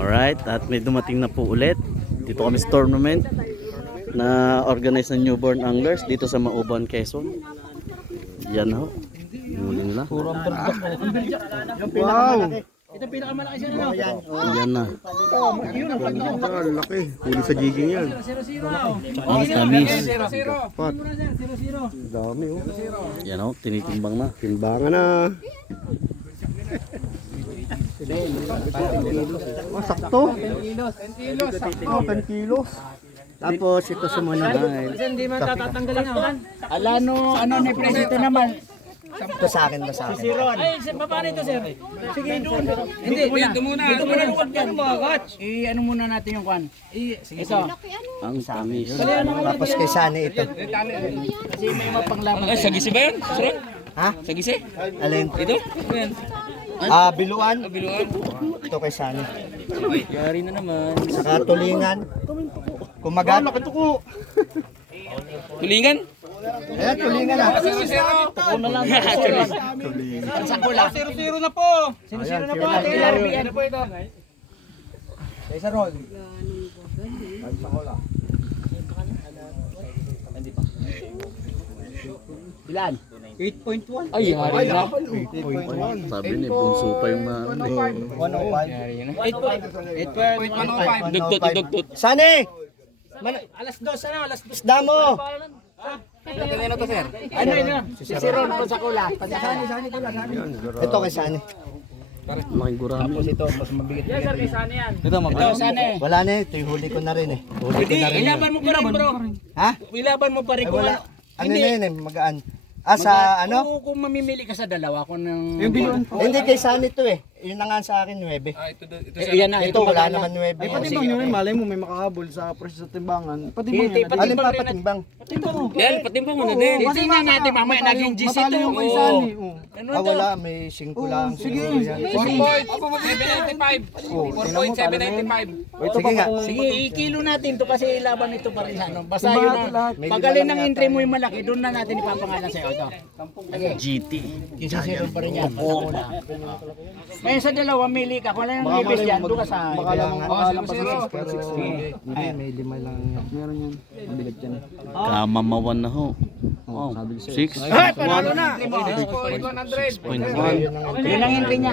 Alright, at may dumating na po ulit. Dito kami sa tournament na organize ng Newborn Anglers dito sa Mauban, Quezon. Yan ho. Huli nila. Wow! Ito pinakamalaki siya na. Yan na. Ang laki. Huli sa jigging yan. 0-0. Ang tamis. Pat. 0-0. Dami oh. Yan ho, tinitimbang na. Timbangan na. Oh, sakto. 10 kilos. Tapos ito sumunod ay Kasi hindi man tatatanggalin na. alano ano ni Presito naman. Ito sa akin ba sa akin? Ay, paano ito, sir? Sige, doon. Hindi, dito muna. Dito muna yung kwan mga coach. Ano muna natin yung kwan? Ito. Ang tamis. Tapos kay Sani ito. Kasi may mga panglaban. Ay, sagisi ba yun? Sir? Ha? Sagisi? Alin? Ito? Ayan. Biluan. Biluan. Ito kay Sani. Yari na naman. Saka tulingan. Kumagat. Tulingan? Ayan, tulingan na. 0-0. Tuko na lang. 0-0 na po. 0-0 na po. Ano po ito? Isa roll. Ilan? 8.1. Ay, hari na. Sabi ni Bunso pa yung na. 105. Dugtot. Sani! Alas 2 na, alas 2. Isda mo! Ano to, sir? Ano yun? Si Ron po sa kula. Sani kula. Ito kay Sani. Malaking gurami. Ito, mas mabigat. Yes, sir, kay Sani yan. Ito, Sani. Wala na ito, yung huli ko na rin eh. Huli ko na rin. Ilaban mo pa rin, bro. Ha? Ilaban mo pa rin Ay, kung wala. ano. Ano na yun eh, magaan. Sa ano? Kung mamimili ka sa dalawa, kung ng... Hindi kay Sani ito eh. Yun na nga sa akin, 9. Yan na, Ito, wala naman 9. Ay, patimbang nyo rin. Malay mo may makahabol sa presyo sa timbangan. Patimbang Hindi, nyo na. Alin pa patimbang? Yan, patimbang mo na din. Hindi na natin mamaya naging GC Matalo to. yung kay Sani. Oh. Wala, may 5 lang. Sige. Siguro yan. 4.795. Sige nga. Sige, ikilo natin to kasi ilaban ito pa rin sa ano. Basta yun na. Pagaling ng entry mo yung malaki, doon na natin ipapangalan sa'yo ito. GT. Isa-zero pa rin yan. Ngayon sa dalawa, mili ka. Kung ano yung ibig yan, doon ka sa... Baka lang pangalan pa sa Sige. pero hindi, may 5 lang. Meron yan. Mabigat yan. Kamamawan na ho. Oh, 6. Ay, panalo na! 6.1. Yun ang entry niya.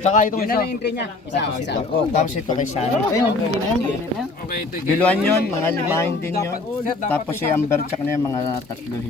Saka ito Yun ang entry niya. Isa. Tapos ito kay Sani. Ayun, hindi na yan. Biluan yun, mga 5 din yun. Tapos si Amber check na yung mga 3 yun.